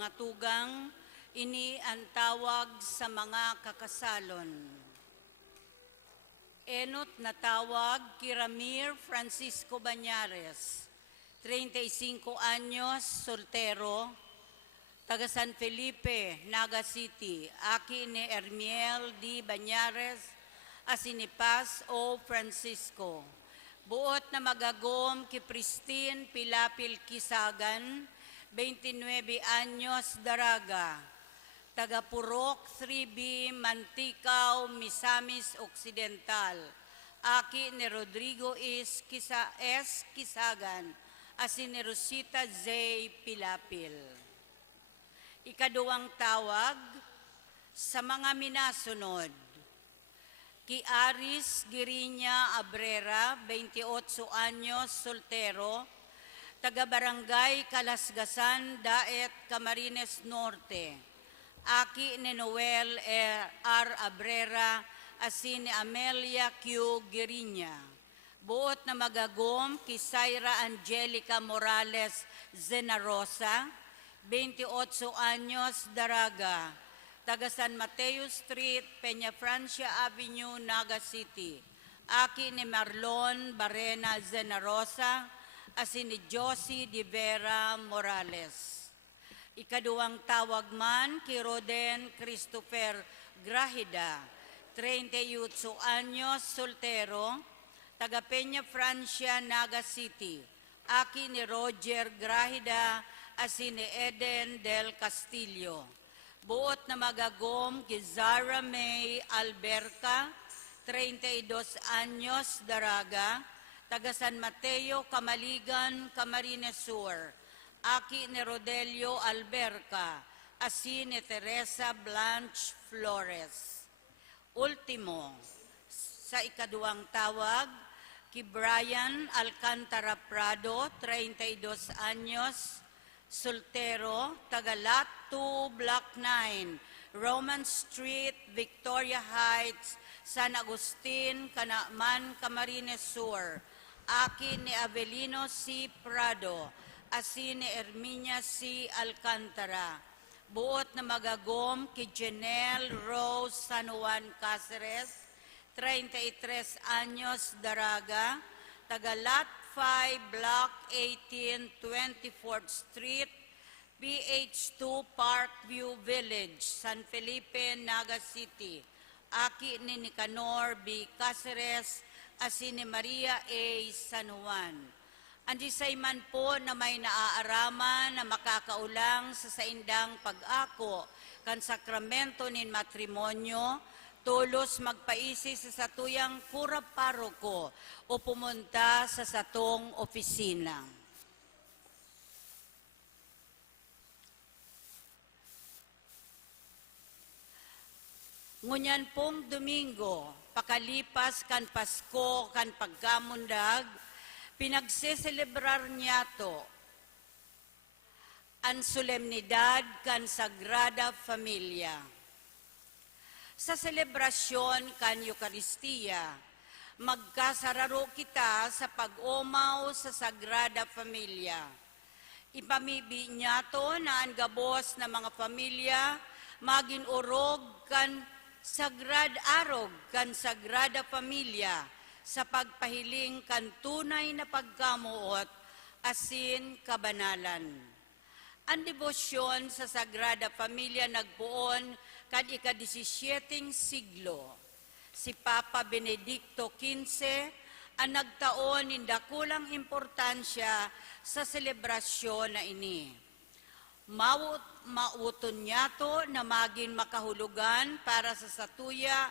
Mga tugang, ini ang tawag sa mga kakasalon. Enot na tawag kay Ramir Francisco Bañares, 35 anyos, soltero, taga San Felipe, Naga City. Aki ni Ermiel D. Bañares, Asinipas O. Francisco. Buot na magagom kay Pristine Pilapil Kisagan, 29 anyos, Daraga. Taga Purok 3B, Manticaw, Misamis Occidental. Aki ni Rodrigo S. Kisagan, asin ni Rosita Z. Pilapil. Ikaduwang tawag sa mga minasunod. Ki Aris Girinya Abrera, 28 anyos, soltero, taga Barangay Kalasgasan, Daet, Camarines Norte. Aki ni Noel R. Abrera, asin ni Amelia Q. Girinya. Buot na magagom ki Zaira Angelica Morales Zenarosa, 28 anyos, Daraga. Taga San Mateo Street, Peña Francia Avenue, Naga City. Aki ni Marlon Barena Zenarosa, asin ni Josie Di Vera Morales. Ikaduwang tawag man kay Roden Christopher Grahida, 38 anyos, soltero, taga Peña Francia, Naga City. Aki ni Roger Grahida, asin ni Eden del Castillo. Buot na magagom kay Zara May Alberca, 32 anyos, Daraga, taga San Mateo, Camaligan, Camarines Sur. Aki ni Rodelio Alberca, asin ni Teresa Blanche Flores. Ultimo, sa ikaduwang tawag, ki Brian Alcantara Prado, 32 anyos, soltero, taga Lot 2, Block 9, Roman Street, Victoria Heights, San Agustin, Canaaman, Camarines Sur. Aki ni Avelino C. Prado, asin ni Erminia C. Alcantara. Buot na magagom ki Janelle Rose San Juan Cáceres, 33 anyos, Daraga, taga Lot 5, Block 18, 24th Street, PH2 Parkview Village, San Felipe, Naga City. Aki ni Nicanor B. Cáceres, asin ni Maria A. San Juan. Andisay man po na may naaaraman na makakaulang sa saindang pag-ako kan sakramento nin matrimonyo, tulos magpaisi sa satuyang kura paroko o pumunta sa satong opisina. Ngunyan pong Domingo, pakalipas kan Pasko kan pagkamundag, pinagseselebrar niya to ang solemnidad kan Sagrada Familia. Sa selebrasyon kan Eucharistia, magkasararo kita sa pag-umaw sa Sagrada Familia. Ipamibi niya to na ang gabos na mga pamilya maging urog kan arog kan Sagrada Familia sa pagpahiling kan tunay na pagkamuot asin kabanalan. Ang debosyon sa Sagrada Familia nagpuon kad ika-17 siglo. Si Papa Benedicto XV ang nagtaon ng dakulang importansya sa selebrasyon na ini. Mauton niya to na maging makahulugan para sa satuya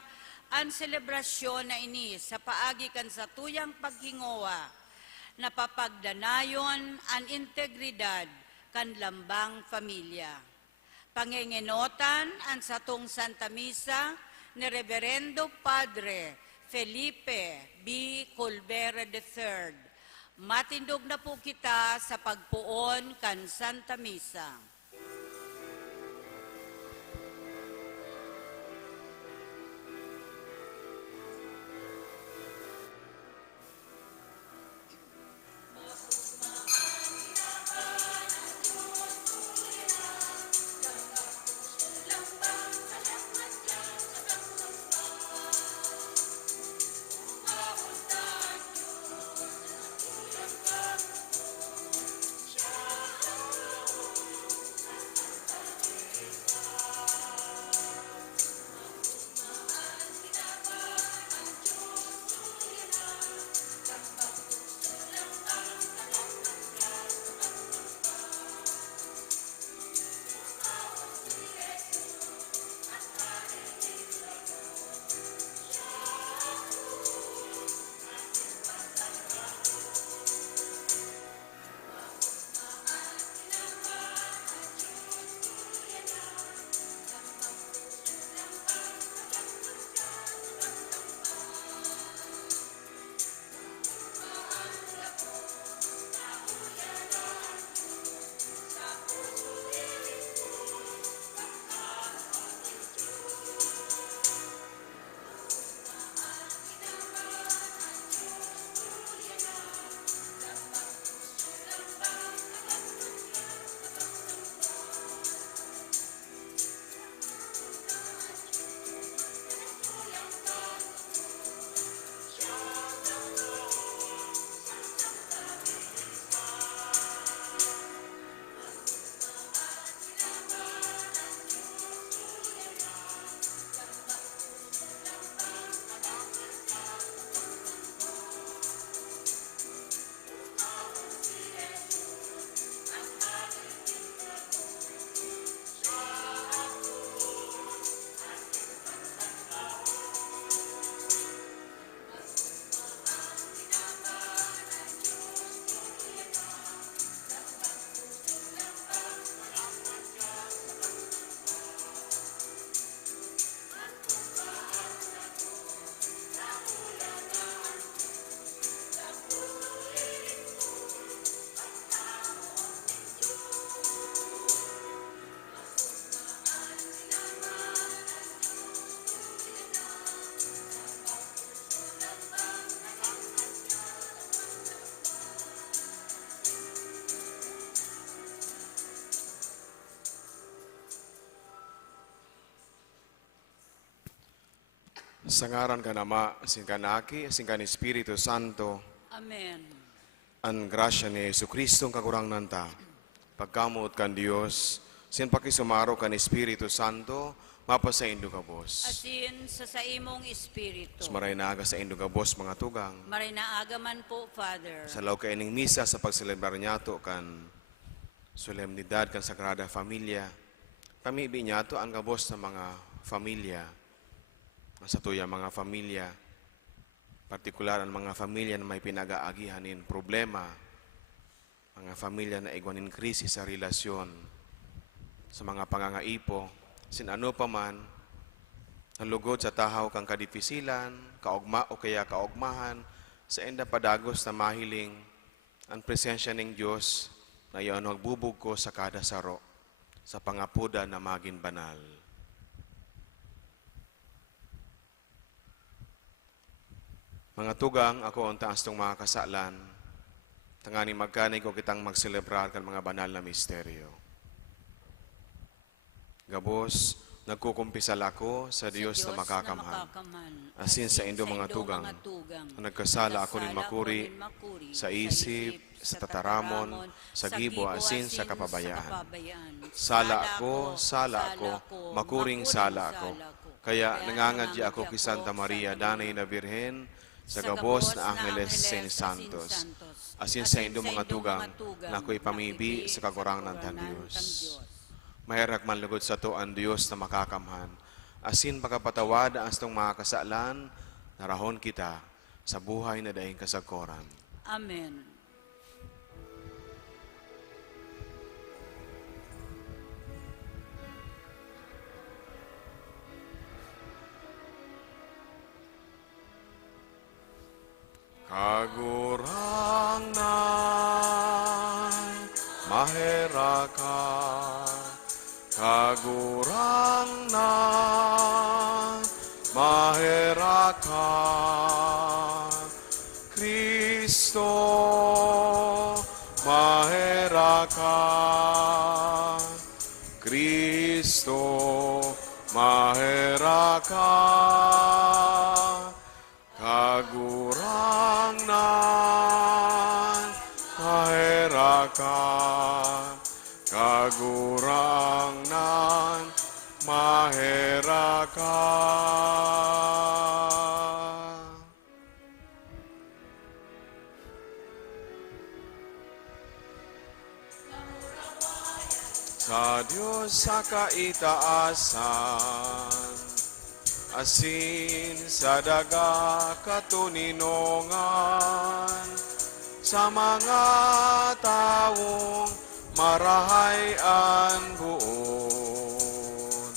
ang selebrasyon na ini sa paagi kan satuyang paghingowa na papagdanayon ang integridad kan lambang pamilya. Pangingenotan ang satong Santa Misa ni Reverendo Padre Felipe B. Colbera III. Matindog na po kita sa pagpuon kan Santa Misa. Sa ngaran ka Ama, asin ka Aki, asin ka ni Espiritu Santo, Amen. ang grasya ni Jesucristo ang kagurangnan ta. Pagkamot kan Dios, sin pakisumaro kan Espiritu Santo, mapasa indo ka Bos. Asin sa imong espiritu. Sumaray na aga sa indo ka Bos, mga tugang. Maray na agaman po, Father. Sa law ka ining misa sa pagselebrar niyato kan solemnidad kan Sagrada Familia, pamibi niyato ang kabos ng mga familia, sa tuya mga familia, partikular ang mga familia na may pinag-aagihanin problema, mga familia na igwanin krisis sa relasyon, sa mga pangangaipo, sin ano pa man, nalugod sa tahaw kang kadipisilan, kaugma o kaya kaugmahan, sa enda padagos na mahiling ang presensya ng Diyos na iyon magbubog ko sa kada saro, sa pangapuda na maging banal. Mga tugang, ako ang taas tong mga kasalan, tangani magkanay ko kitang magselebrar kan mga banal na misteryo. Gabos, nagkukumpisal ako sa Diyos na makakamhan. Asin sa indo mga tugang, nagkasala ako nin makuri sa isip, sa tataramon, sa gibo, asin sa kapabayaan. Sala ako, makuring sala ako. Kaya nangangadya ako kay Santa Maria, Danay na Birhen, sa gabos na Angeles Saint Santos. Asin sa indo mga tugang, na ako'y pamibi sa kagurangan ng Diyos. Mahirak man lugod sa to ang Diyos na makakamhan. Asin pagkapatawad ang astong mga kasalan, narahon kita sa buhay na daing kasagkoran. Amen. Kagurangnan, maheraka, kagurangnan, maheraka, Kristo, maheraka, Kristo, maheraka, kagurangnan, maheraka, kagurangnan, maheraka. Sa Diyos sa kaitaasan, asin sa daga katuninongan, sa mga taong marahayan buod.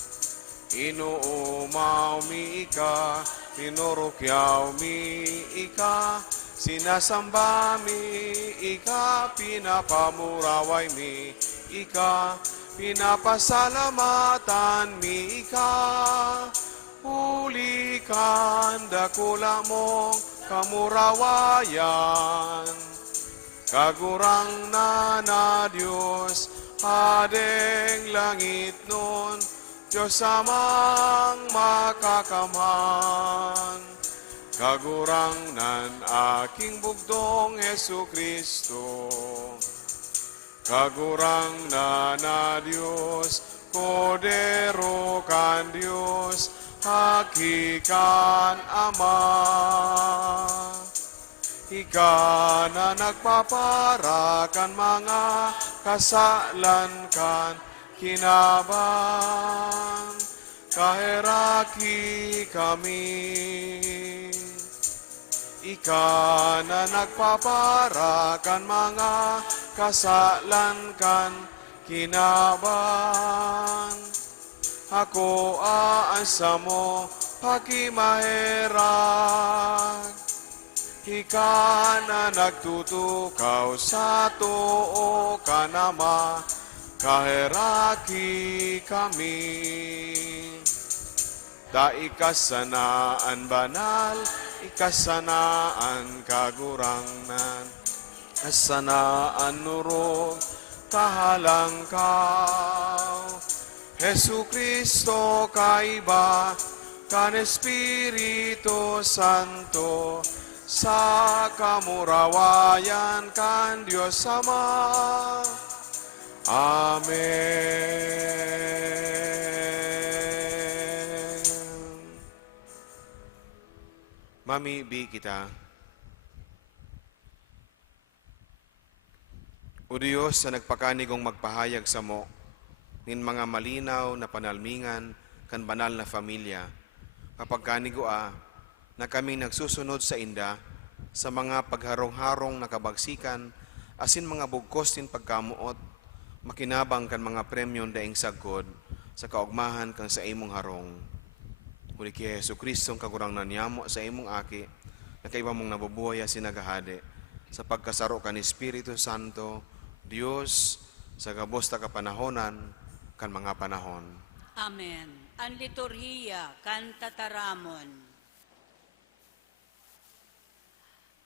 Inuumaw mi ika, pinurukyaw mi ika, sinasamba mi ika, pinapamuraway mi ika, pinapasalamatan mi ika. Ulikan dakula mong kamurawayan, kagurang na Diyos, hadeng langit nun, Diyos amang makakamhan. Kagurang nan aking bugtong Jesucristo, kagurang na Diyos, kodero kan Diyos, hakikan Ama. Ika na nagpaparakan mga kasalan kan kinaban, kaheraki kami. Ika na nagpaparakan mga kasalan kan kinaban, ako aasa mo pakimaherag. Ika na nagtutukaw sa too ka nama, kaheraki kami. Da ikasanaan banal, ikasanaan kagurangnan, kasanaan nurog, kahalangkaw. Jesucristo kaiba, kan Espiritu Santo, sa kamurawayan kan Diyos Ama. Amen. Mami, bi kita. O Diyos na nagpakanigong magpahayag sa mo, nin mga malinaw na panalmingan kan banal na pamilya, kapagkanigo na kaming nagsusunod sa inda sa mga pagharong-harong na kabagsikan, asin mga bugkos tin pagkamuot, makinabang kan mga premyon daing sagkod sa kaugmahan kang sa imong harong. Uli kay Yesu Kristong kagurang nanyamo sa imong aki, na kaiba mong nabubuhay asin nagahade, sa pagkasaro kan Espiritu Santo, Diyos, sa gabos ta kapanahonan, kan mga panahon. Amen. Ang liturhiya kan tataramon.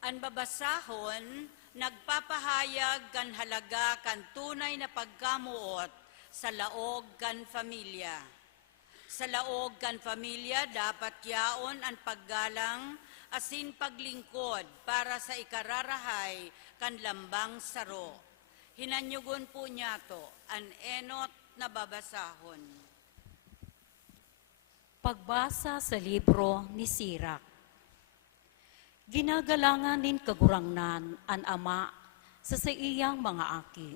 Ang babasahon, nagpapahayag kan halaga kan tunay na pagkamuot sa laog kan pamilya. Sa laog kan pamilya, dapat yaon ang paggalang asin paglingkod para sa ikararahay kan lambang saro. Hinanyugon po niya to, an enot na babasahon. Pagbasa sa libro ni Sirak. Ginagalangan nin kagurangnan an ama sa iyang mga aki.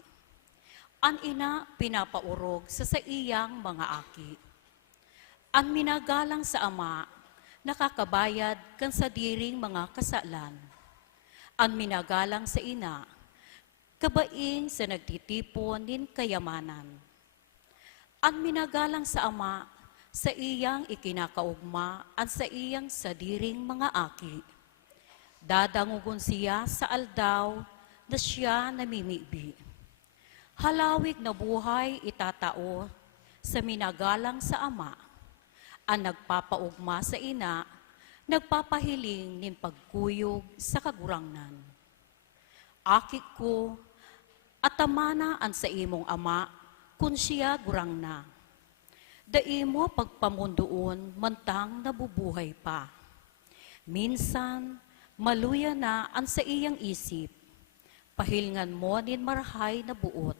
An ina pinapaurog sa iyang mga aki. An minagalang sa ama nakakabayad kan sa diring mga kasalan. An minagalang sa ina kabaing sa nagtitipon nin kayamanan. Ang minagalang sa ama, sa iyang ikinakaugma at sa iyang sadiring mga aki. Dadangugon siya sa aldaw na siya namimibi. Halawig na buhay itatao sa minagalang sa ama. Ang nagpapaugma sa ina, nagpapahiling nin pagkuyog sa kagurangnan. Akik ko, at tamana an sa imong ama, kun siya gurang na. Daimo pagpamundoon, mantang nabubuhay pa. Minsan, maluya na an sa iyang isip, pahilngan mo nin marahay na buot.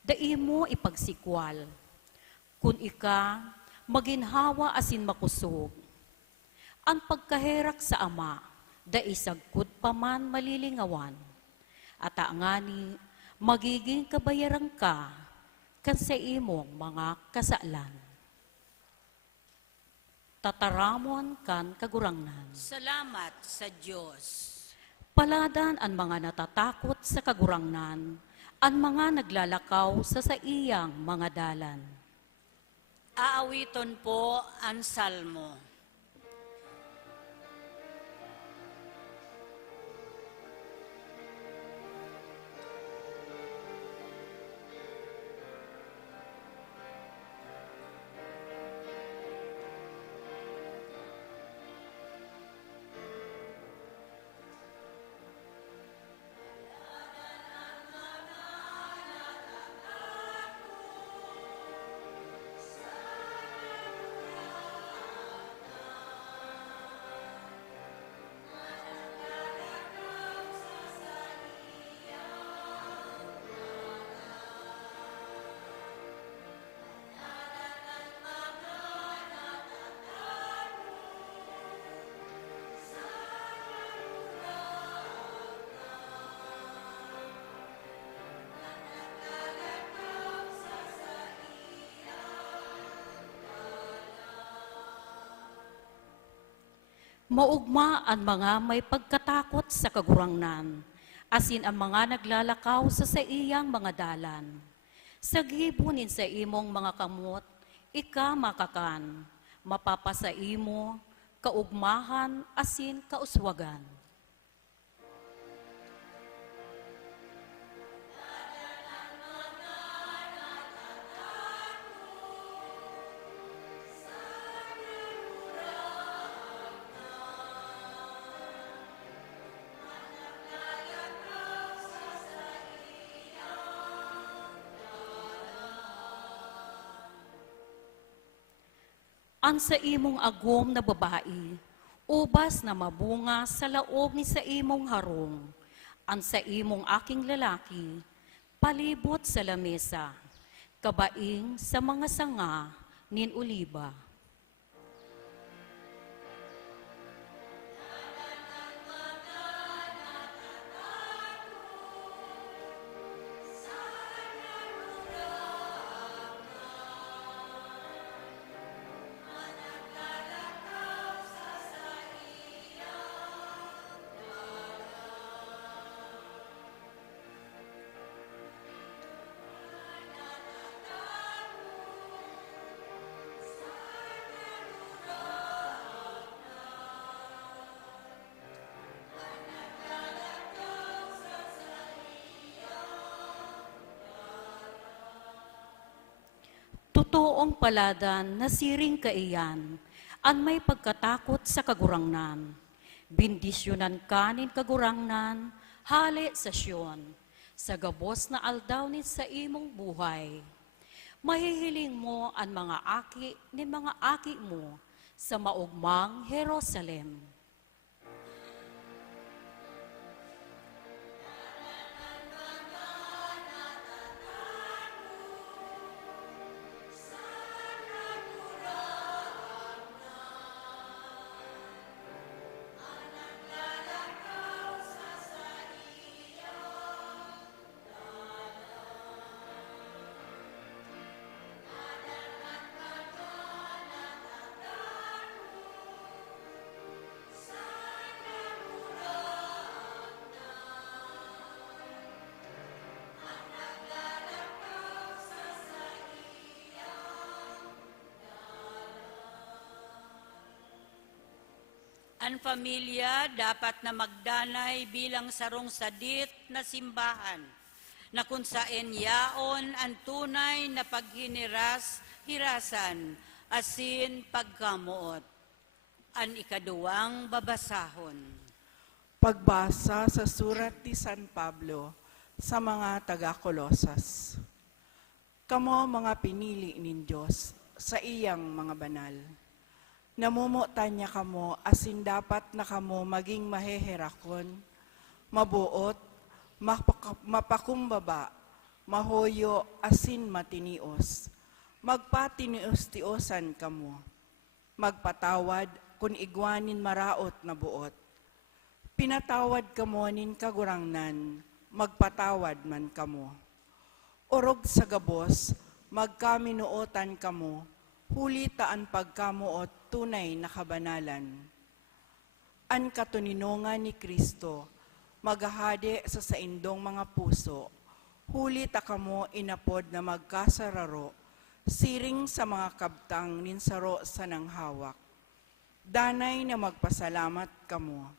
Daimo ipagsikwal, kun ika, maginhawa asin makusog. Ang pagkaherak sa ama, daisagkod pa man malilingawan. At angani, magiging kabayaran ka kan sa imong mga kasalan. Tataramon kan kagurangnan. Salamat sa Diyos. Paladan ang mga natatakot sa kagurangnan, ang mga naglalakaw sa iyang mga dalan. Aawiton po ang salmo. Maugma ang mga may pagkatakot sa kagurangnan, asin ang mga naglalakaw sa iyang mga dalan. Saghibunin sa imong mga kamot, ika makakan, mapapasa imo, kaugmahan, asin kauswagan. An sa imong agom na babae, ubas na mabunga sa laog ni sa imong harong. An sa imong aking lalaki, palibot sa lamesa, kabaing sa mga sanga nin oliba. Totoong paladan na siring kaiyan, an may pagkatakot sa kagurangnan. Bindisyonan ka nin kagurangnan, hali sa Siyon, sa gabos na aldaw ni sa imong buhay. Mahihiling mo ang mga aki ni mga aki mo sa maugmang Jerusalem. Ang pamilya dapat na magdanay bilang sarong sadit na simbahan, na kung saan yaon ang tunay na paghiniras-hirasan, asin pagkamuot. Ang ikaduwang babasahon. Pagbasa sa surat ni San Pablo sa mga taga-Kolosas. Kamo mga pinili nin Diyos sa iyang mga banal. Namumutan niya kamo asin dapat na kamo maging maheherakon, mabuot, mapakumbaba, mahoyo asin matinios. Magpatinios-tiosan kamo. Magpatawad kun igwanin maraot na buot. Pinatawad kamo nin kagurangnan, magpatawad man kamo. Orog sa gabos, magkaminuotan kamo, huli taan pagkamuot tunay na kabanalan. An katuninongan ni Kristo, maghahade sa saindong mga puso, huli ta kamo inapod na magkasararo, siring sa mga kabtang ninsaro sa nanghawak. Danay na magpasalamat kamo.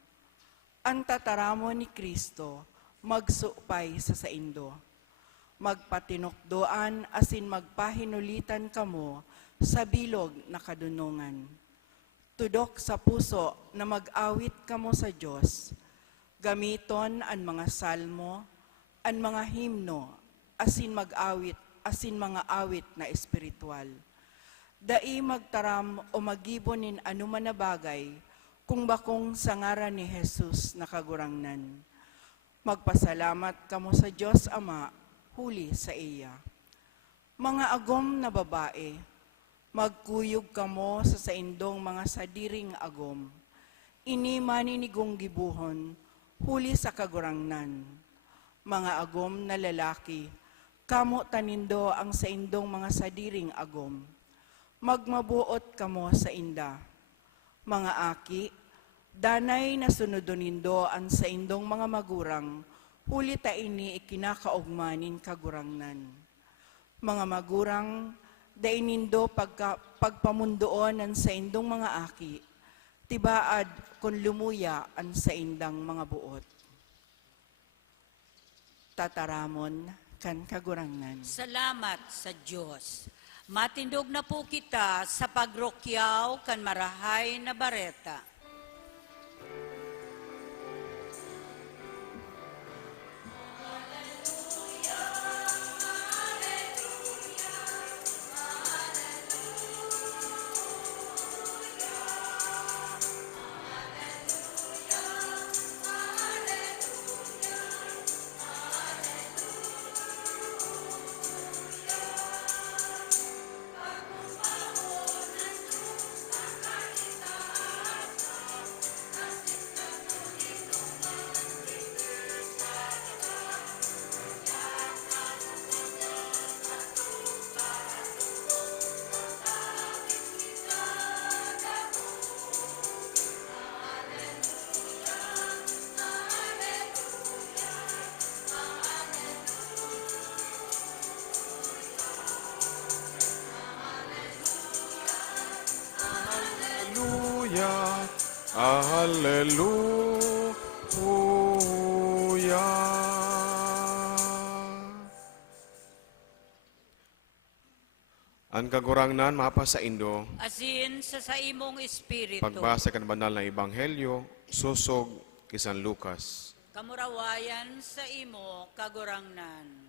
Ang tataramo ni Kristo, magsupay sa saindo. Magpatinokdoan asin magpahinulitan kamo sa bilog na kadunungan. Tudok sa puso na mag-awit kamo sa Diyos. Gamiton ang mga salmo, ang mga himno, asin mag-awit, asin mga awit na espiritual. Dai magtaram o magibonin anuman na bagay, kung bakong sa ngaran ni Jesus nakagurangnan. Magpasalamat kamo sa Diyos Ama, huli sa iya. Mga agom na babae, magkuyog kamo sa saindong mga sadiring agom. Ini maninigong gibuhon, huli sa kagurangnan. Mga agom na lalaki, kamo tanindo ang saindong mga sadiring agom. Magmabuot kamo sa inda. Mga aki, danay na sunodonindo ang saindong mga magurang, huli ta ini ikinakaugmanin kagurangnan. Mga magurang, dainindo pagpamundoon ang saindong mga aki, tibaad kung lumuya ang saindang mga buot. Tataramon kan kagurangnan. Salamat sa Diyos. Matindog na po kita sa pagrokyaw kan marahay na bareta. Ang kagurangnan mapa sa Indo, asin sa imong espiritu. pagbasa kan banal na Ebanghelyo, susog kay San Lucas. Kamurawayan sa imo kagurangnan.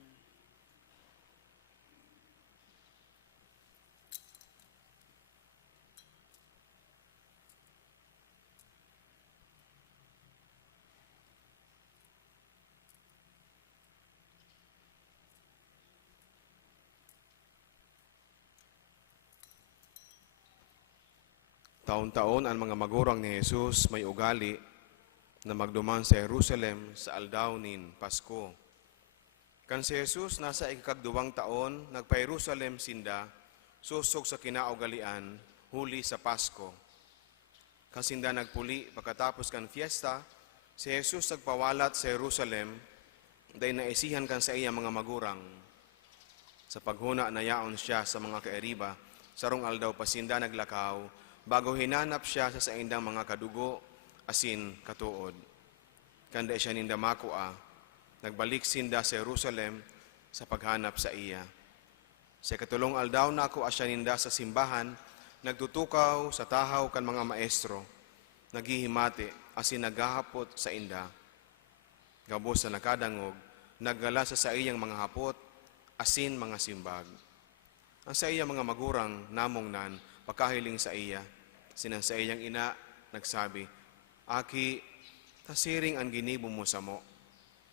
Taon-taon ang mga magurang ni Jesus may ugali na magduman sa Jerusalem sa aldaw nin Pasko. Kan si Jesus nasa ikakagduwang taon, nagpa-Jerusalem sinda, susog sa kinaugalian, huli sa Pasko. Kan sinda nagpuli, pagkatapos kan fiesta, si Jesus nagpawalat sa Jerusalem, dahil naisihan kan sa iya mga magurang. Sa paghuna na yaon siya sa mga kaeriba, sarong aldaw pasinda naglakaw, bago hinanap siya sa indang mga kadugo, asin katuod. Kanda siya ninda makua, nagbalik sinda sa Jerusalem sa paghanap sa iya. Sa katulong aldaw na ako asya ninda sa simbahan, nagtutukaw sa tahaw kan mga maestro, naghihimati, asin naghahapot sa inda. Gabos sa nakadangog, naggala sa iyang mga hapot, asin mga simbag. Ang sa iyang mga magurang namong nan, pagkahiling sa iya, sinan sa iyang ina, nagsabi, Aki, tasiring ang ginibo mo sa mo.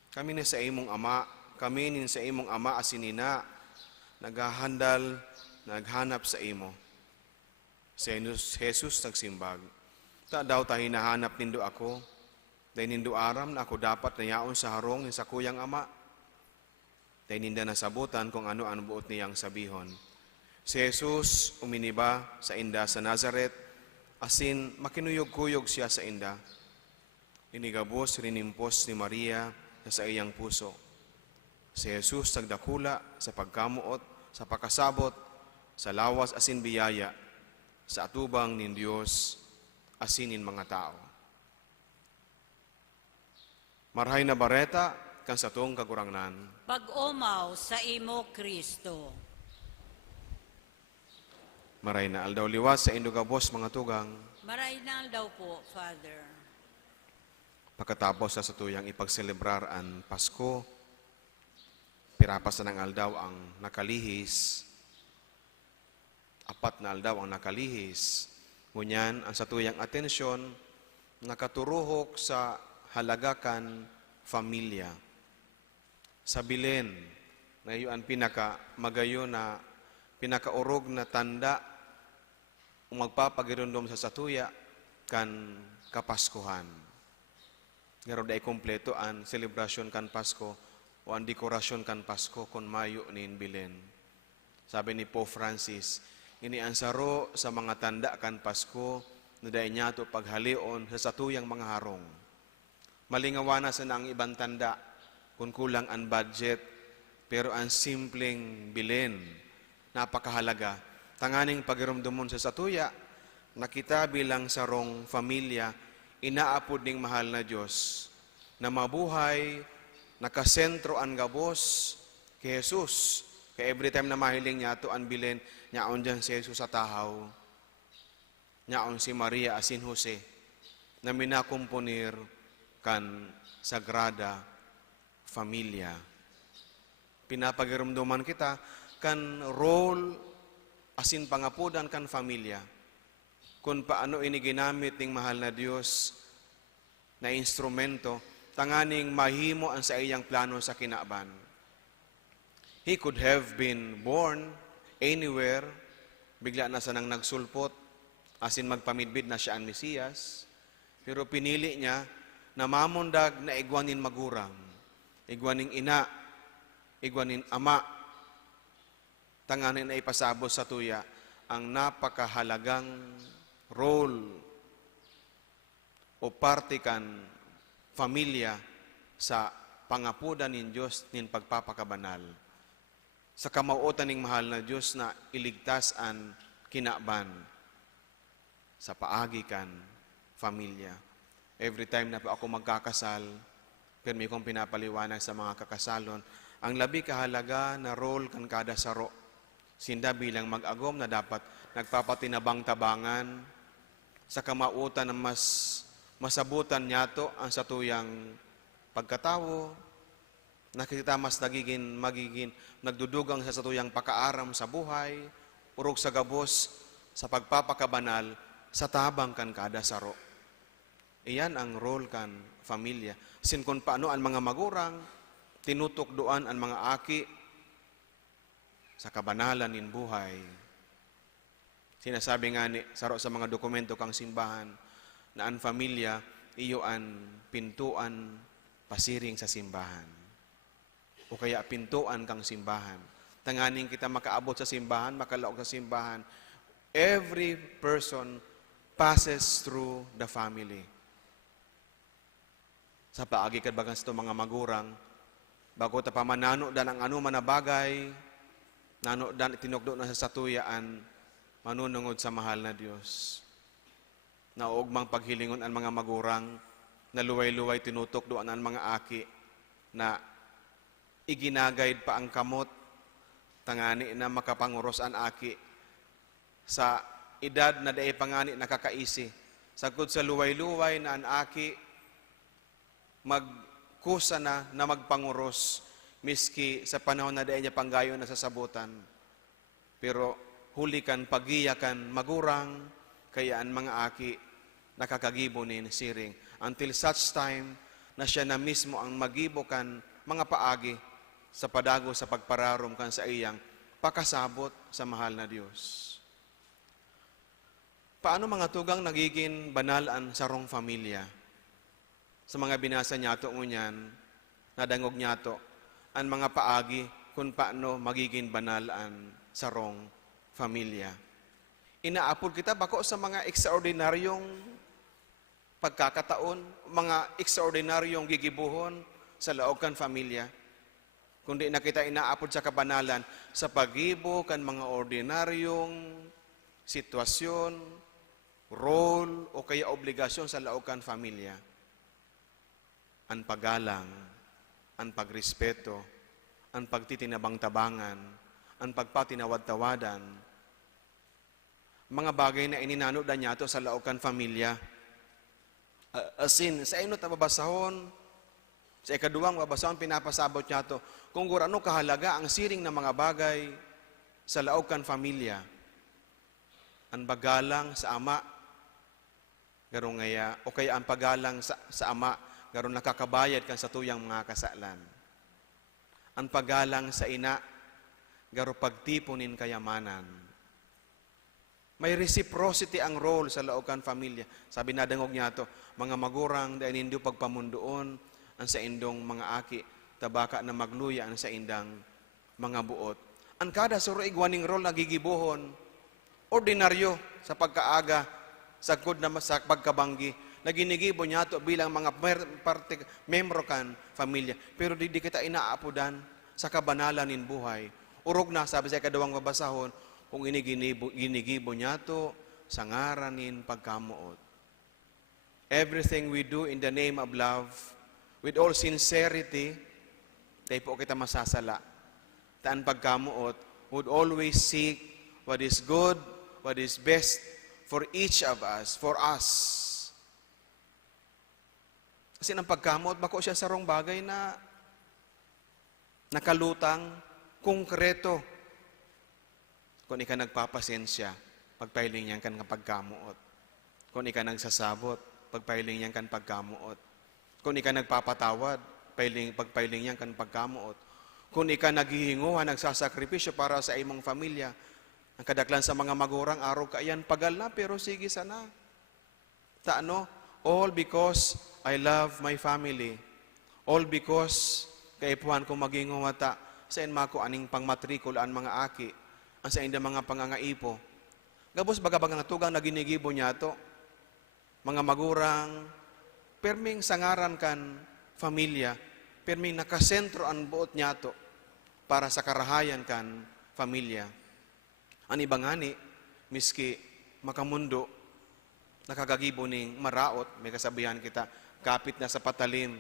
Kami ni sa imong ama, kami nin sa imong ama asinina, naghahandal, naghanap sa imo. Si Jesus nagsimbag, ta daw ta hinahanap nindo ako, dahil nindo aram na ako dapat nayaon sa harong ni sa kuyang ama. Dahil ninda nasabutan kung ano ang buot niyang sabihon. Si Jesus uminiba sa inda sa Nazaret, asin makinuyog-kuyog siya sa inda. Inigabos rinimpos ni Maria sa iyang puso. Si Jesus nagdakula sa pagkamuot, sa pakasabot, sa lawas asin biyaya, sa atubang nin Dios, asinin mga tao. Marhay na bareta, kan sa tong kagurangnan. Pag-umaw sa imo Kristo. Maray na aldaw liwas sa indugabos mga tugang. Maraynal daw po, Father. Pagkatapos sa tuyang ipagselebrar ang Pasko, pirapas na ng aldaw ang nakalihis, 4 na aldaw ang nakalihis. Ngunyan, ang satuyang atensyon, nakaturuhok sa halagakan familia. Sa bilen, na iyon magayo na pinakaurog na tanda kung magpapagirundom sa satuya kan kapaskuhan. Ngaro day kompleto ang selebrasyon kan Pasko o ang dekorasyon kan Pasko kon mayo nin bilen. Sabi ni Pope Francis, iniansaro sa mga tanda kan Pasko na day niya to paghalion sa satuyang mga harong. Malingawana sa ang ibang tanda kung kulang ang budget, pero ang simpleng bilen, napakahalaga. Tanganing pagirumdumon sa satuya, nakita bilang sarong familia, inaapod ning mahal na Diyos, na mabuhay, nakasentro ang gabos kay Jesus. Kaya every time na mahiling niya to ang bilen, niyaon dyan si Jesus sa tahaw, niyaon si Maria asin Jose, na minakumpunir kan Sagrada Familia. Pinapagirumduman kita kan role asin pangapudan kan familia. Kung paano ini ginamit ng mahal na Diyos na instrumento, tanganing mahimo ang sa iyang plano sa kinaban. He could have been born anywhere, bigla na sa nang nagsulpot, asin magpamidbid na siya ang Mesiyas, pero pinili niya na mamundag na igwanin magurang, igwaning ina, igwanin ama, tanganin na ipasabos sa tuya ang napakahalagang role o parte kan familia sa pangapudan nin Diyos nin pagpapakabanal. Sa kamauotan ning mahal na Diyos na iligtas ang kinaban sa paagi kan familia. Every time na po ako magkakasal, pero may kong pinapaliwanag sa mga kakasalon, ang labi kahalaga na role kan kada saro Sinda bilang mag-agom na dapat nagpapatinabang-tabangan sa kamautan na mas masabutan niyato ang satuyang pagkatawo, nakita mas magiging nagdudugang sa satuyang pakaaram sa buhay, urog sa gabos, sa pagpapakabanal, sa tabang kan kada saro. Iyan ang role kan familia. Sin kung paano ang mga magurang, tinutok doan ang mga aki sa kabanalan nin buhay. Sinasabi nga ni saro sa mga dokumento kang simbahan na ang familia iyo ang pintuan pasiring sa simbahan. O kaya pintuan kang simbahan. Tanganing kita makaabot sa simbahan, makalaog sa simbahan. Every person passes through the family. Sa paagi kad bagas to mga magurang, bago ta pamanano dan ang ano man na bagay, nano dan tinugdo na sa satuyaan, manunungod sa mahal na Dios. Naugmang paghilingon ang mga magurang, na luway-luway tinutok doon ang mga aki, na iginagayad pa ang kamot, tangani na makapanguros ang aki, sa edad na daay pangani nakakaisi, sagkod sa luway-luway na ang aki, magkusa na magpanguros, miski sa panahon na daay niya panggayo na sasabutan. Pero hulikan, pagiyakan, magurang, kaya ang mga aki nakakagibo nin siring. Until such time na siya na mismo ang magibo kan mga paagi sa padago sa pagpararom kan sa iyang pakasabot sa mahal na Diyos. Paano mga tugang nagiging banalan sa rong familia? Sa mga binasa niyato ngunyan, nadangog niyato, ang mga paagi kung paano magiging banalan sa rong familia. Inaapod kita bako sa mga ekstraordinaryong pagkakataon, mga ekstraordinaryong gigibuhon sa laog kan familia. Kundi na kita inaapod sa kabanalan sa pagibo kan mga ordinaryong sitwasyon, role o kaya obligasyon sa laog kan familia. Ang paggalang, ang pagrespeto, ang pagtitinabang-tabangan, ang pagpatinawad-tawadan, mga bagay na ininano da niyato sa laog kan familia. Asin, sa inot na babasahon, sa ikaduwang babasahon, pinapasabot niyato, kung gurano kahalaga ang siring na mga bagay sa laog kan familia. Ang paggalang sa ama, garong ngaya, o kaya ang paggalang sa ama, garong nakakabayad kan sa tuyang mga kasalan. Ang paggalang sa ina, garo pagtipunin kayamanan. May reciprocity ang role sa laokan familia. Sabi na dangog niya to, mga magurang dahil hindi pagpamundoon ang sa indong mga aki, tabaka na magluya ang sa indang mga buot. Ang kada suro igwaning role na gigibuhon, ordinaryo sa pagkaaga, sagkod na sa pagkabanggi, na ginigibo niya to bilang mga membro kan familia. Pero di kita inaapudan sa kabanalan nin buhay. Urog na, sabi sa kadawang babasahon, kung ginigibo niya to sa ngaranin pagkamuot. Everything we do in the name of love, with all sincerity, tayo po kita masasala. Taan pagkamuot, would always seek what is good, what is best for each of us, for us. Kasi ng pagkamuot, bako siya sa rong bagay na nakalutang, konkreto. Kung ika nagpapasensya, pagpailing niyan kan pagkamuot. Kung ika nagsasabot, pagpailing niyan kan pagkamuot. Kung ika nagpapatawad, pagpailing niyan kan pagkamuot. Kung ika naghihinguhan, nagsasakripisyo para sa imong pamilya, ang kadaklan sa mga magurang araw ka, yan pagal na, pero sige sana. All because I love my family. All because kaipuhan kong magingumata sa inmako aning pangmatrikulaan mga aki, ang sa inda mga pangangaipo. Gabos baga-baga tugang na ginigibo niya to, mga magurang, perming sangaran kan familia, perming nakasentro ang buot niya to, para sa karahayan kan familia. Ang ibangani, miski makamundo, nakagagibo ning maraot, may kasabihan kita, kapit na sa patalim.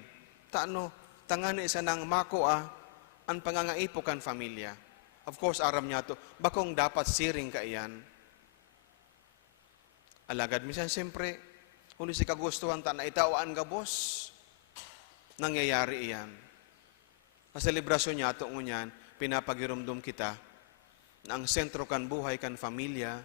Tangani isa ng mako ang pangangaipo kan familia. Of course, aram niya to, bakong dapat siring ka iyan. Alagad, minsan siyempre, kung si kagustuhan ta na itawaan ka, boss, nangyayari iyan. Sa selebrasyon niya, ito ngunyan, pinapagirumdum kita, na ang sentro kan buhay kan familia,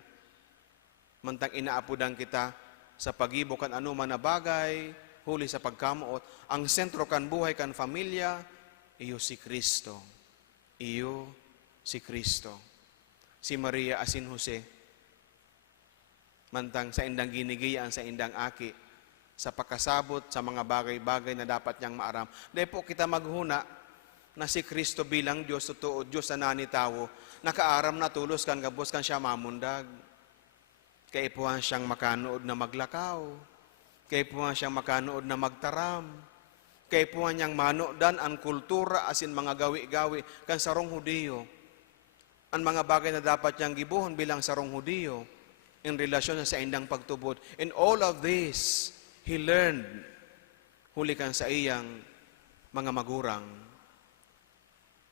mantang inaapudan kita sa pagibo kan anuman na bagay, huli sa pagkamuot, ang sentro kan buhay kan familia, iyo si Kristo. Iyo si Kristo. Si Maria asin Jose, mantang sa indang ginigiyaan sa indang aki, sa pagkasabot sa mga bagay-bagay na dapat niyang maaram. Dahil po kita maghuna na si Kristo bilang Diyos, totoo, Diyos na nanitawo, nakaaram na tulos kan gabos kan siya mamundag. Kaipuhan siyang makanood na maglakaw. Kaipuhan siyang makanood na magtaram. Kaipuhan niyang manodan ang kultura asin mga gawi-gawi kan sarong Hudiyo. Ang mga bagay na dapat niyang gibuhon bilang sarong Hudiyo in relasyon sa indang pagtubod. In all of this, he learned huli kan sa iyang mga magurang.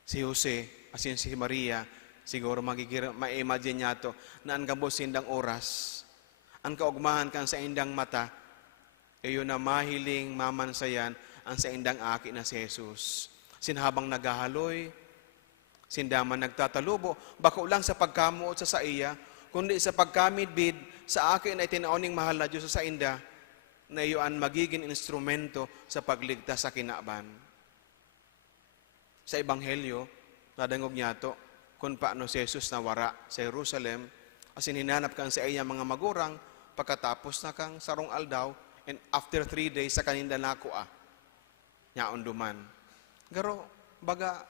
Si Jose, asin si Maria, siguro ma-imagine niya to, na ang gabos sindang oras, ang kaugmahan kan sa indang mata, iyo na mahiling mamansayan ang sa indang aki na si Jesus. Sinhabang naghahaloy, sindaman nagtatalubo, bako lang sa pagkamuot sa iya, kundi sa pagkamidbid sa akin ay tinaoning mahal na Diyos sa inda, na iyoan magiging instrumento sa pagligtas sa kinaban. Sa Ebanghelyo, nadangog niya to, kung paano si Jesus nawara sa Jerusalem, asin hinanap kang sa iyang mga magurang, pagkatapos na kang sarong aldaw, and after 3 days sa kaninda nakuha, niya unduman. Garo, baga,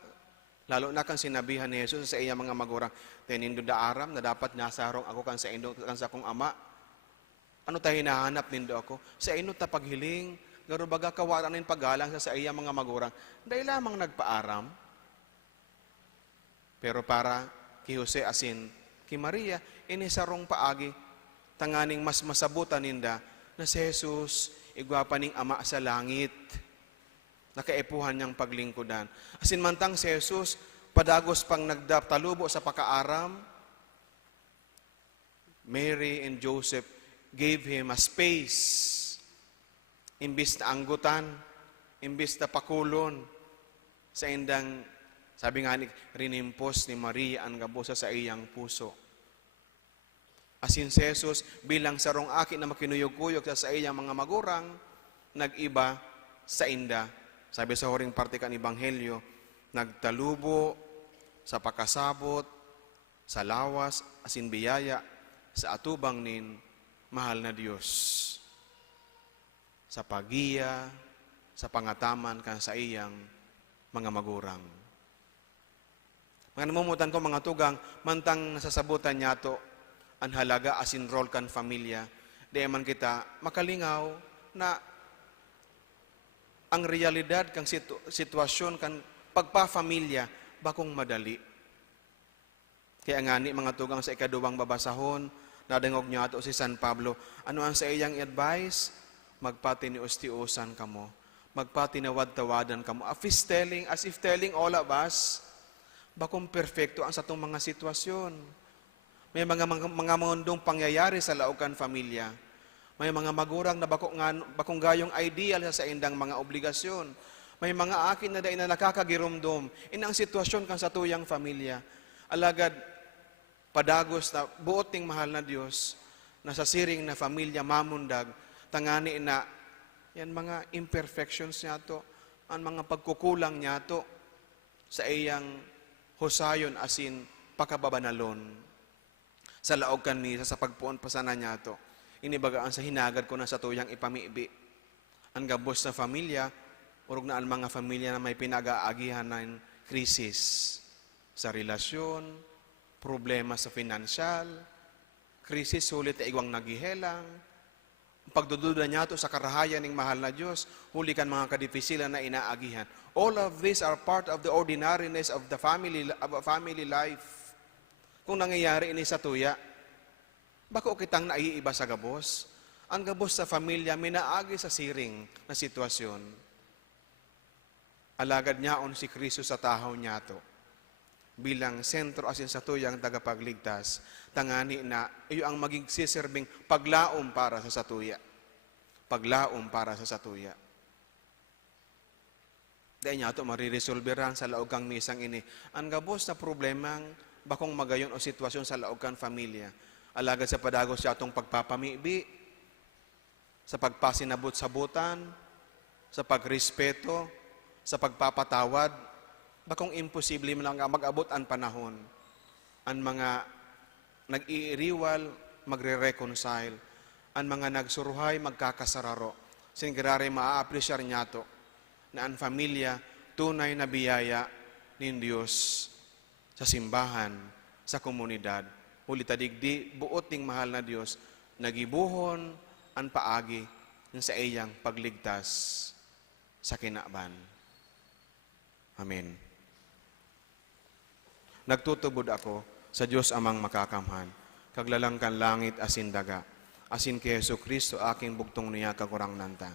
lalo na kang sinabihan ni Jesus sa iyang mga magurang, tenindo da aram na dapat nasarong ako kan sa indo, kan sa akong ama. Ano tayo hinahanap nindo ako? Sa ino ta paghiling, garo baga kawaran nin paggalang sa iyang mga magurang, dahil lamang nagpaaram. Pero para ki Jose asin ki Maria, inisarong paagi, tanganing mas masabutan ninda, na si Jesus, igwapa ning ama sa langit, nakaipuhan niyang paglingkudan. Asin mantang si Jesus, padagos pang nagtalubo sa pakaaram, Mary and Joseph gave him a space, imbis na anggutan, imbis na pakulon, sa indang, sabi nga ni, rinimpos ni Maria ang gabusa sa iyang puso. Asin si Jesus, bilang sarong aki na makinuyog-kuyog sa iyang mga magurang, nag-iba sa inda. Sabi sa huring parte kan Ebanghelyo, nagtalubo sa pakasabot, sa lawas, asin biyaya, sa atubang nin mahal na Diyos. Sa pagiya, sa pangataman kan sa iyang mga magurang. Mga namumutan ko mga tugang, mantang nasasabutan niya to, ang halaga asin role kan familia, di man kita makalingaw na ang realidad kang sitwasyon kan pagpa-familia bakong madali. Kaya nga ni mga tugang sa ikaduwang babasahon, nadangog niya ato si San Pablo, ano ang sa iyang advice? Magpatiniustiusan kamo, magpatinawad-tawadan kamo. As if telling all of us, bakong perfecto ang sa itong mga sitwasyon. May mga mundong pangyayari sa laukan familia. May mga magurang na bakong gayong ideal sa indang mga obligasyon. May mga akin na dahi na nakakagirumdom. Inang sitwasyon kan sa tuyang familia. Alagad, padagos na buot ning mahal na Diyos, na sa siring na familia mamundag, tangani na, yan mga imperfections niya to, ang mga pagkukulang niya to, sa iyang husayon asin pakababanalon. Sa laog kanisa, sa pagpuon pasana niya to, inibagaan sa hinagad ko na sa tuyang ipamibi. Ang gabos na familia, urog na ang mga familia na may pinag-aagihan ng krisis sa relasyon, problema sa financial, krisis sulit na igwang nagihelang, pagdududa niya to sa karahayan ng mahal na Diyos, huli kan mga kadifisilan na inaagihan. All of these are part of the ordinariness of the family life. Kung nangyayari ini sa tuya, bako kitang naiiba sa gabos? Ang gabos sa familia, minaagi sa siring na sitwasyon. Alagad niyaon si Kristo sa tahaw niya to. bilang sentro asin sa tuyang tagapagligtas, tangani na iyo ang maging siserbing paglaom para sa satuya. Paglaom para sa satuya. Dahil niya ito mariresolveran sa laog kang misang ini. Ang gabos na problemang bakong magayon o sitwasyon sa laog kang familia. Alagad sa padagos siya itong pagpapamibi, sa pagpasinabot-sabutan, sa pagrespeto, sa pagpapatawad, bakong imposible mo lang mag-abot ang panahon. Ang mga nag-iiriwal, magre-reconcile. Ang mga nagsuruhay, magkakasararo. Sinigurare maa-appreciate niya to na ang familia tunay na biyaya ni Diyos sa simbahan, sa komunidad. Huli tadigdi, buot ting mahal na Diyos, nagibuhon ang paagi sa iyang pagligtas sa kinaban. Amen. Nagtutubod ako sa Diyos amang makakamhan, kaglalangkan langit asin daga, asin kay Yesu Kristo aking bugtong niya kagurang nanta.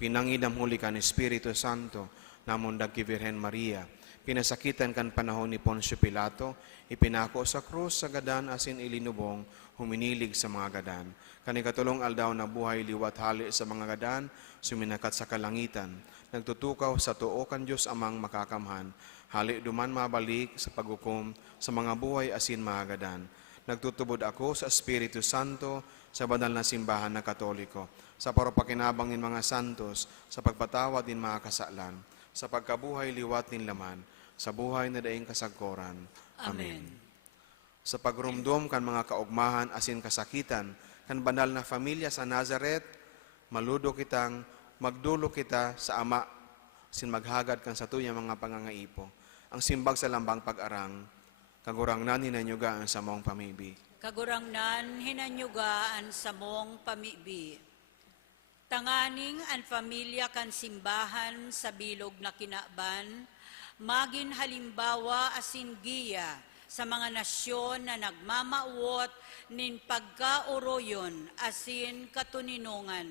Pinangidam huli kan Espiritu Santo, namundag ki Virhen Maria, pinasakitan kan panahon ni Poncio Pilato, ipinako sa krus sa gadan asin ilinubong, huminilig sa mga gadan. Kanikatulong aldaw na buhay liwat hali sa mga gadan, suminakat sa kalangitan, nagtutukaw sa tuo kan Diyos amang makakamhan, hali duman mabalik sa paghukom sa mga buhay asin mga gadan. Nagtutubod ako sa Espiritu Santo, sa banal na simbahan na Katoliko, sa parapakinabang ng mga santos, sa pagpatawad ng mga kasalan, sa pagkabuhay liwat ng laman, sa buhay na daing kasagkoran. Amen. Sa pagrumdom kan mga kaugmahan asin kasakitan, kan banal na familia sa Nazaret, maludo kitang, magdulo kita sa Ama, sin maghagad kan sa tuyang mga pangangaipo. Ang simbag sa lambang pag-arang, kagurangnan hinanyugaan sa mong pamibig. Kagurangnan hinanyugaan sa mong pamibi. Tanganing ang pamilya kan simbahan sa bilog na kinaban, magin halimbawa asin giya sa mga nasyon na nagmamauwot nin pagkauroyon asin katuninungan.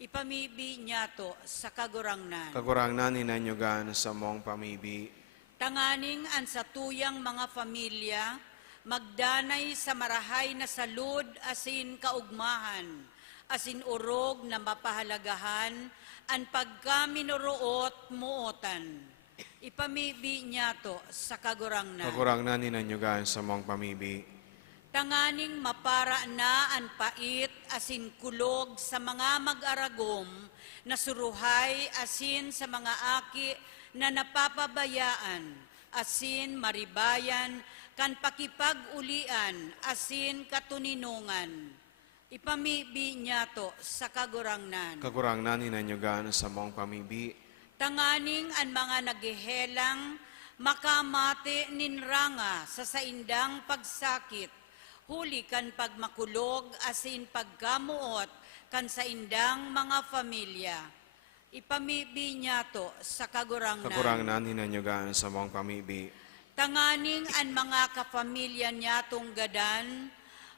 Ipamibi niya to sa kagurangnan. Kagurangnan hinanyugaan sa mong pamibi. Tanganing ang sa tuyang mga pamilya, magdanay sa marahay na salud asin kaugmahan, asin urog na mapahalagahan, ang pagkaminuruot muutan. Ipamibi niya to sa kagurangnan. Kagurangnan hinanyugaan sa mong pamibi. Tanganing mapara na ang pait asin kulog sa mga mag-aragom, na suruhay asin sa mga aki na napapabayaan, asin maribayan, kan pakipag-ulian, asin katuninungan. Ipamibi niya to sa kagurangnan. Kagurangnan hinanyugaan sa mong pamibi. Tanganing ang mga nagihelang, makamate ninranga sa saindang pagsakit, huli kan pagmakulog, asin pagkamuot, kan saindang mga familia. Ipamibi niya to sa kagurangnan. Kagurangnan hinanyugaan sa mong pamibi. Tanganing ang mga kapamilya niya gadan,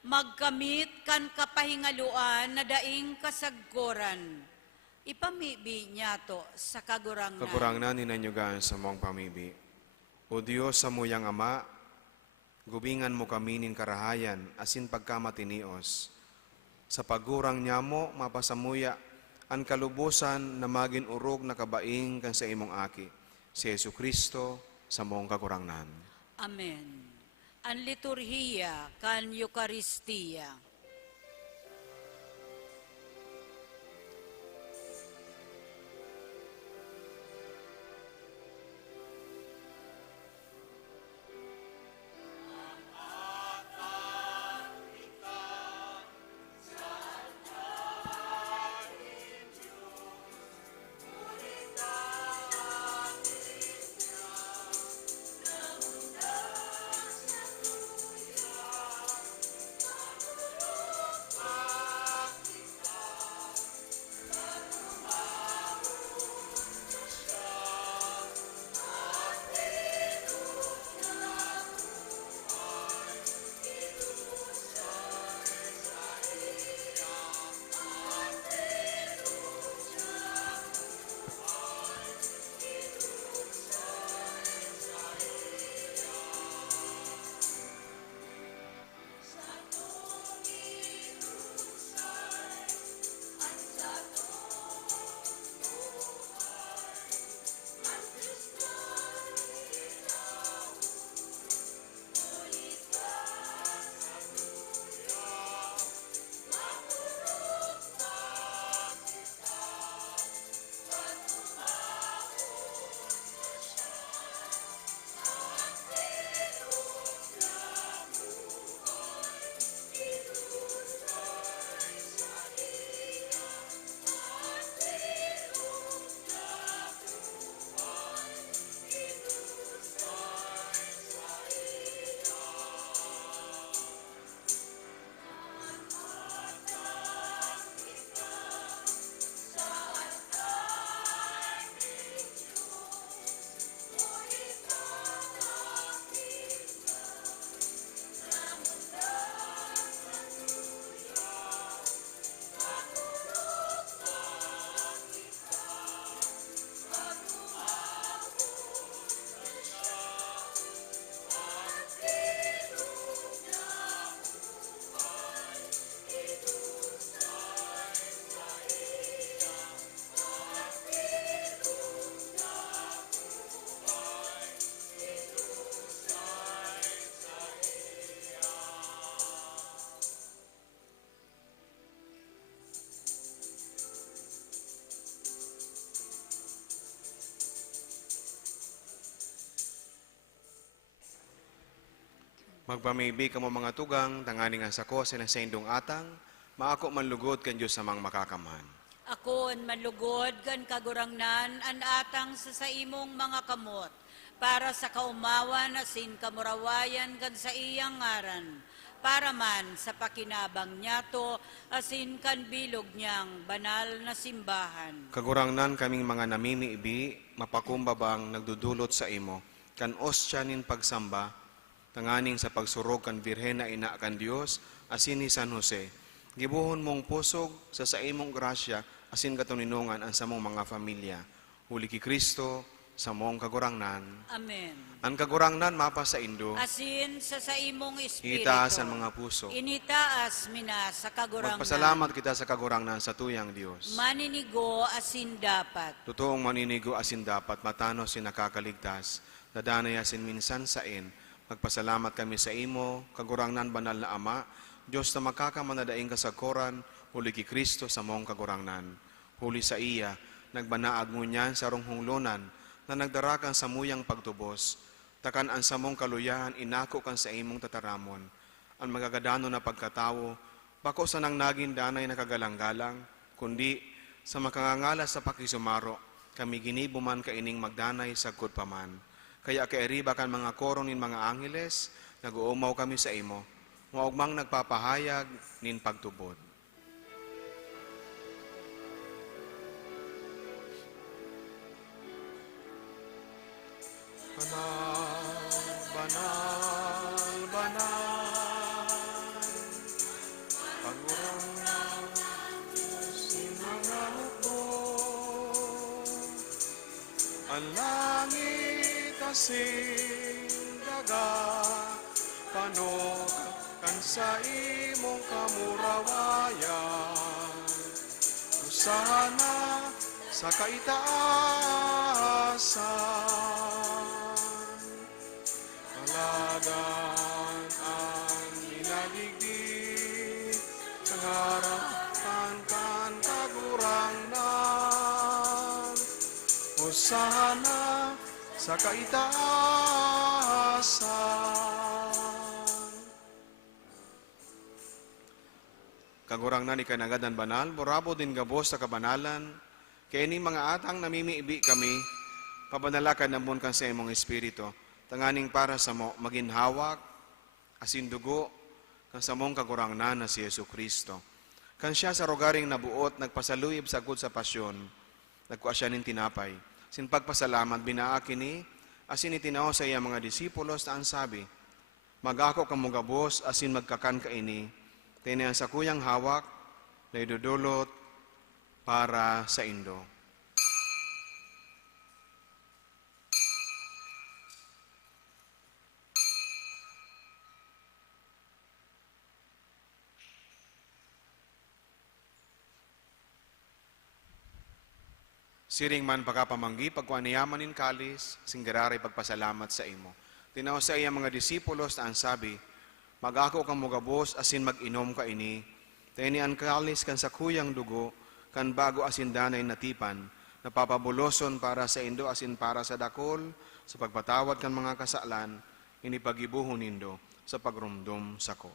magkamit kan kapahingaluan na daing kasagkoran. Ipamibi niya to sa kagurangnan. Kagurangnan hinanyugaan sa mong pamibi. O Diyos sa muyang Ama, gubingan mo kami nin karahayan, asin pagkamatinios. Sa pagurang niya mo, mapasamuya, ang kalubusan na magin urog na kabaing kan sa imong aki. Si Yesu Kristo, sa mong kagurangnan. Amen. Ang liturhiya kan Eucharistia. Magpamibi ka mo mga tugang, tanganing ang sako sa indong atang, maako manlugod kan Diyos samang makakaman. Akon manlugod kan kagurangnan an atang sa imong mga kamot para sa kaumawan asin kamurawayan kan sa iyang ngaran para man sa pakinabang niyato asin kan bilog niyang banal na simbahan. Kagurangnan kaming mga namimiibi, mapakumbabang nagdudulot sa imo, kan ostya nin pagsamba, tanganing sa pagsurog kan Birhen na ina kan Dios, asin ni San Jose. Gibuhon mong pusog sa imong grasya, asin katuninungan ang samong mga pamilya. Huli ki Kristo, sa mong kagurangnan. Amen. Ang kagurangnan mapa sa Indo, Asin sa imong espiritu. itaas ang mga puso. Initaas mina sa kagurangnan. Magpasalamat kita sa kagurangnan sa tuyang Dios. Maninigo asin dapat. Totoong maninigo asin dapat matano si nakakaligtas. Dadanay asin minsan sain. Magpasalamat kami sa imo, kagurangnan banal na Ama, Diyos na makakamandadaing kasakoran, huli ki Kristo sa mong kagurangnan. Huli sa iya, nagbanaag mo niyan sa runghunglonan, na nagdarakan sa muyang pagtubos, takan ang samong kaluyahan, inako kan sa imong tataramon. Ang magagadano na pagkatawo, bako sa nang naging danay na kagalang-galang, kundi sa makangangala sa pakisumaro, kami ginibuman kaining magdanay sa paman. Kaya kairiba kan mga koron nin mga angeles, nag-uumaw kami sa imo, maugmang nagpapahayag nin pagtubod. Banal, banal, banal, pagurang sinangako, ang langit kasing daga, panokan sa imong kamurawayan, usana sa kaitaasan. Palagan ang inadigdig, kangarapan kan kagurangnan. Hosana sa kaitaasan. Kagurangnan ikanagadan banal, borabo din gabos sa kabanalan, kaya ni mga atang namimiibi kami, pabanalakan namon kan sa imong espiritu, tanganing para sa mo maginhawak, asin dugo, kan sa mong kagurangnan na si Yesu Kristo. Kan siya sa rogaring nabuot, nagpasaluyib sagud sa pasyon, nagkuha siya nin tinapay. Sin pagpasalamat, binaaki ni, asin itinao sa iya mga disipulos na ang sabi, mag-ako kang mugabos, asin magkakan ka ini, tinayan sa kuyang hawak, na idudulot para sa Indo. Siring man pagkapamanggi, pagkuaniyaman in kalis, singgararay pagpasalamat sa imo. Tinaw sa iya mga disipulos na ang sabi, mag-ako kang mugabos, asin mag-inom ka ini, tini ang kalis kan sa kuyang dugo, kan bago asin danay natipan, napapabuloson para sa Indo asin para sa dakol, sa pagpatawad kan mga kasalan, inipagibuhon nindo sa pagrumdum sako.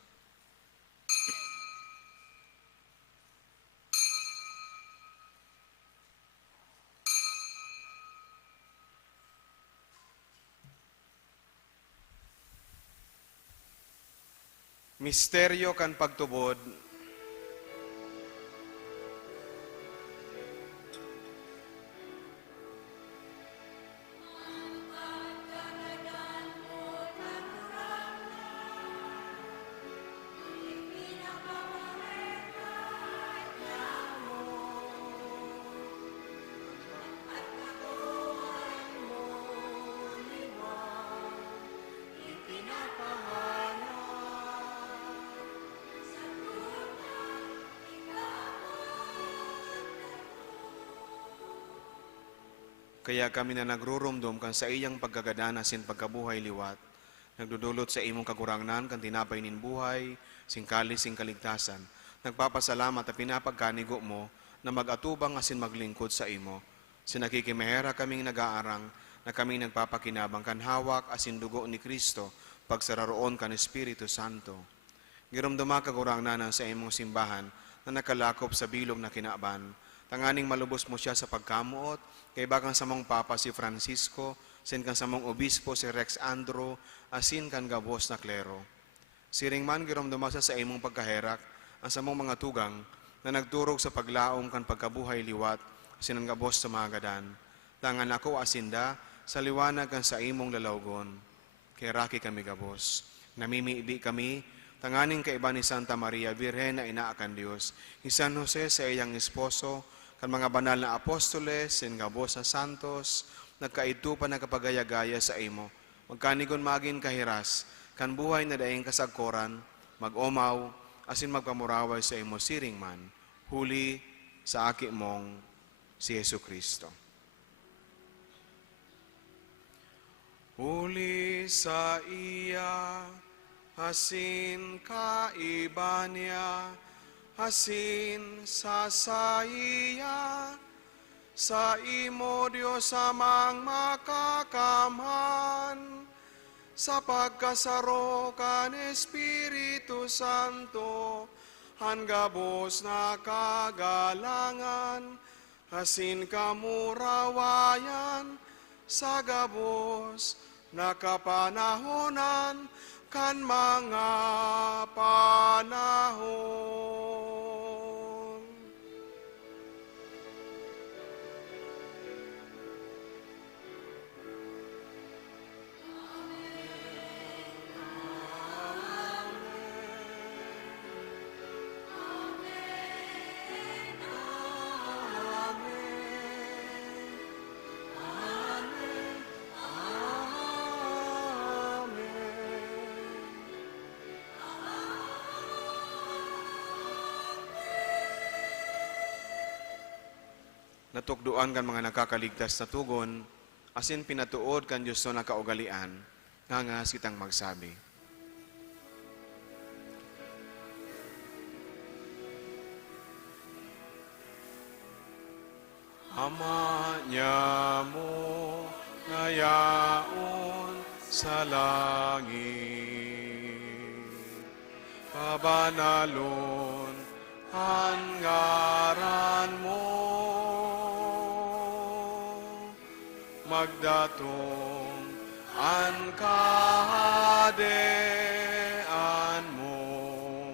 Misteryo kan pagtubod, kaya kami na nagrurumdum kan sa iyang pagkagadana sin pagkabuhay liwat, nagdudulot sa imong kagurangnan kan tinapay nin buhay, singkali sing kaligtasan. Nagpapasalamat at pinapagkanigo mo na mag-atubang asin maglingkod sa imo. Sinakikimahera kaming nag-aarang na kaming nagpapakinabang kan hawak asin dugo ni Kristo pagsararoon kan Espiritu Santo. Girumduma kagurang nanan sa imong simbahan na nakalakop sa bilog na kinaaban. Tanganing malubos mo siya sa pagkamuot, kay bakang sa mong Papa si Francisco, sin kan sa mong Obispo si Rex Andro, asin kan gabos na klero. Siring man girumduma sa imong pagkaherak, ang sa mong mga tugang, na nagturog sa paglaom kan pagkabuhay liwat, asin ang gabos sa mga gadan. Tangan ako asinda, sa liwanag kan sa imong lalawgon. Kay raki kami gabos. Namimiibi kami, tanganing kaiba ni Santa Maria, Virhen na inaakan Diyos. Ni San Jose sa iyang esposo, kan mga banal na apostoles, sin gabos sa santos, nagkaitu pa nakapagayagaya sa imo. Magkanigon magin kahiras, kan buhay na daing kasagkoran, mag-omaw, asin magpamuraway sa imo siring man, huli sa aki mong si Yesu Kristo. Huli sa iya, asin kaiba niya, asin sa iya, sa imo Diyos amang makakamhan, sa pagkasaro kan Espiritu Santo, hanggabos na kagalangan, asin kamurawayan, sa gabos na kapanahonan, kan mga panahon. Natukduan kan mga nakakaligtas na tugon, asin pinatuod kan Diyos na nakaugalian, nga sitang magsabi. Ama niya mo ngayaon sa langit, pabanalon ang ngaran mo, magdatong an kahadean mo,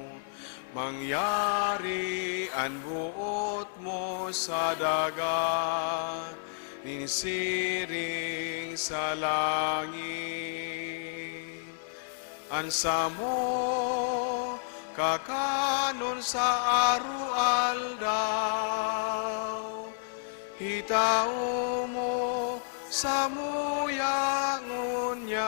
mangyari an buot mo sa dagat, ninsiring sa langit. Ansa mo kakanon sa aru-aldaw, hitao mo sa muyangon yan,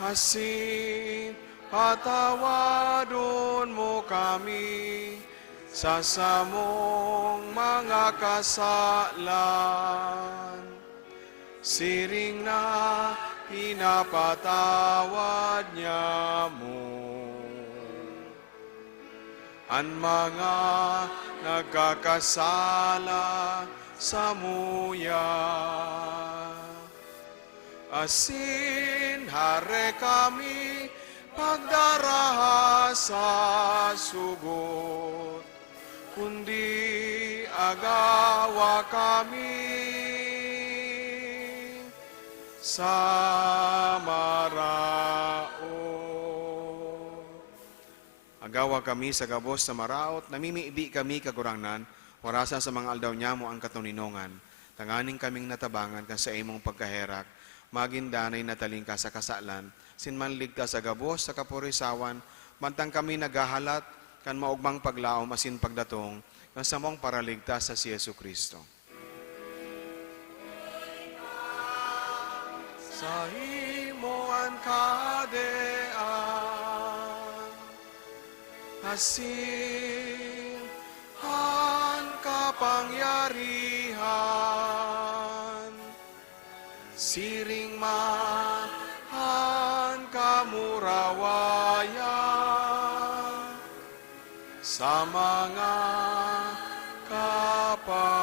asin patawadon mo kami sa samong mga kasalan, siring na pinapatawad niya mo ang mga nagkakasala sa muya. Asin hare kami pagdaraha sa sugot, kundi agawa kami sa maraot. Agawa kami sa gabos sa maraot, namimiibi kami kagurangnan, orasan sa mga aldaw niya mo ang katuninongan, tanganing kaming natabangan ka sa imong pagkaherak, magindanay nataling ka sa kasalan, sinmanlig ka sa gabos sa kapurisawan, bantang kami nagahalat, kan maugmang paglaom asin pagdatong, kan sa mong paraligtas sa si Yesu Kristo. Sa imoan kadean, asin han kapangyarihan, siring man kamurawayan, sa mga kapanahunan.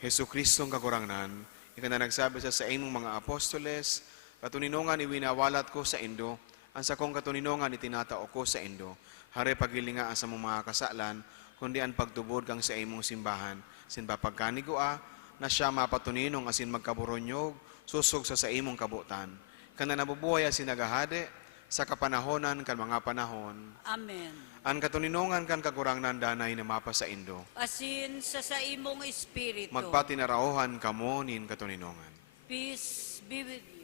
Hesu Kristong kagurangnan, ika na nagsabi sa imong mga apostoles, katuninongan iwinawalat ko sa indo, ang sa kong katuninongan itinatao ko sa indo, hare pagilinga sa mong mga kasalan, kundi ang pagtubod kang sa imong simbahan, sin papagkanigua, na siya mapatuninong asin magkaburonyog, susog sa imong kabutan. Kana nabubuhay asin nagahade, sa kapanahonan kan mga panahon. Amen. Ang katuninongan kan kagurangnan danay na mapa sa indo. Asin sa imong espiritu. Magpatinaraohan kamo nin katuninongan. Peace be with you.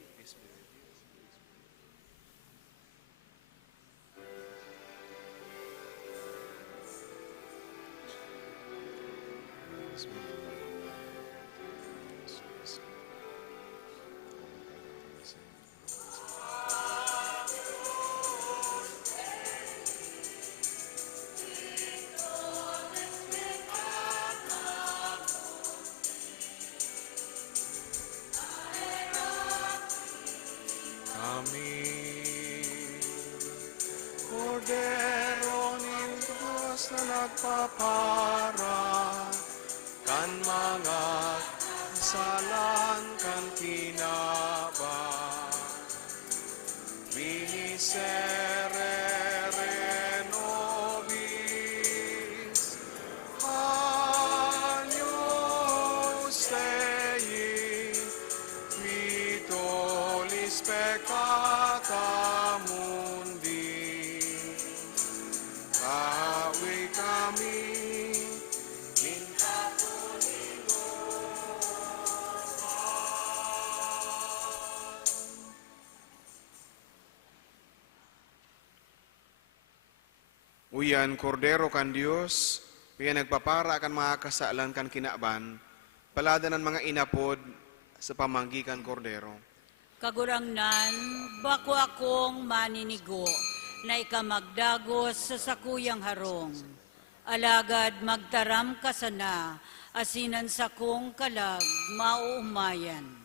Cordero nin Diyos na nagpapara, kan mga kasalan kan kinaba. Miserere nobis, Agnus Dei, qui tollis peccata mundi. Kawi kami, minta Uyan, kordero kan Dios, kaya nagpapara kan mga kasalan kan kinaban, palada ng mga inapod sa pamanggikan kordero. Kagurangnan, bako akong maninigo, na ikamagdagos sa sakuyang harong. Alagad magtaram ka sana, asinan sa kong kalag, mauumayan.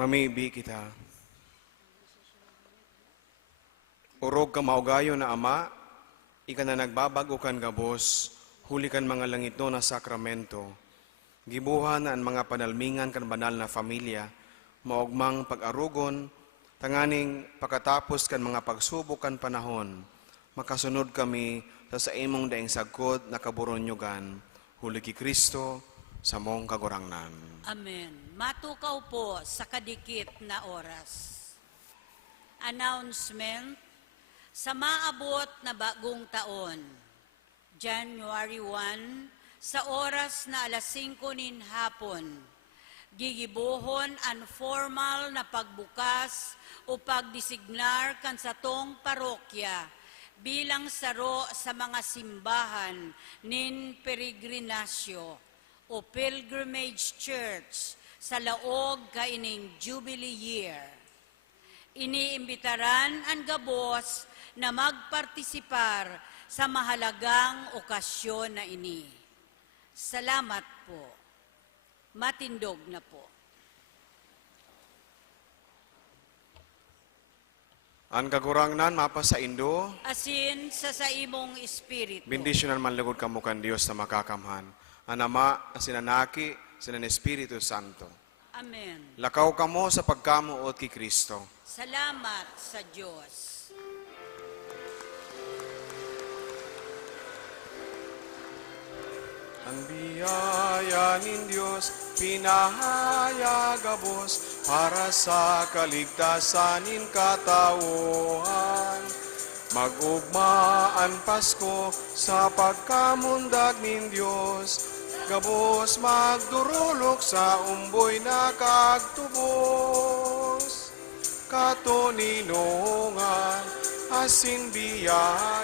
Mamibi kita. Urog ka maugayo na Ama, ika na nagbabago kan gabos, huli kan mga langit no na sakramento. Gibuhan na ang mga panalmingan kan banal na familia, maugmang pag-arugon, tanganing pagkatapos kan mga pagsubok kan panahon, makasunod kami sa imong daing sagkod na kaburonyugan, huli ki Kristo, sa mong kagurangnan. Amen. Matukaw po sa kadikit na oras. Announcement, sa maabot na bagong taon, January 1, sa oras na alas 5 nin hapon, gigibuhon ang formal na pagbukas o pagdisignar kan sa tong parokya bilang saro sa mga simbahan nin peregrinasyo o Pilgrimage Church sa laog kaining Jubilee Year. Iniimbitaran ang gabos na magpartisipar sa mahalagang okasyon na ini. Salamat po. Matindog na po. Ang kagurangnan mapa sa Indo, Asin sa imong espiritu. bendisyonan man lugod kamo kan Dios na makakamhan. Ang Ama, ang Sinanaki, Sinan Espiritu Santo. Amen. Lakaw kamo sa pagkamuot ki Kristo. Salamat sa Diyos. Ang biyaya nin Diyos, pinahayagabos para sa kaligtasan nin katauhan. Mag-ugmaan Pasko sa pagkamundag nin Diyos, gabos magdurulok sa umboy na kagtubos. Katuninongan, asin biyaya,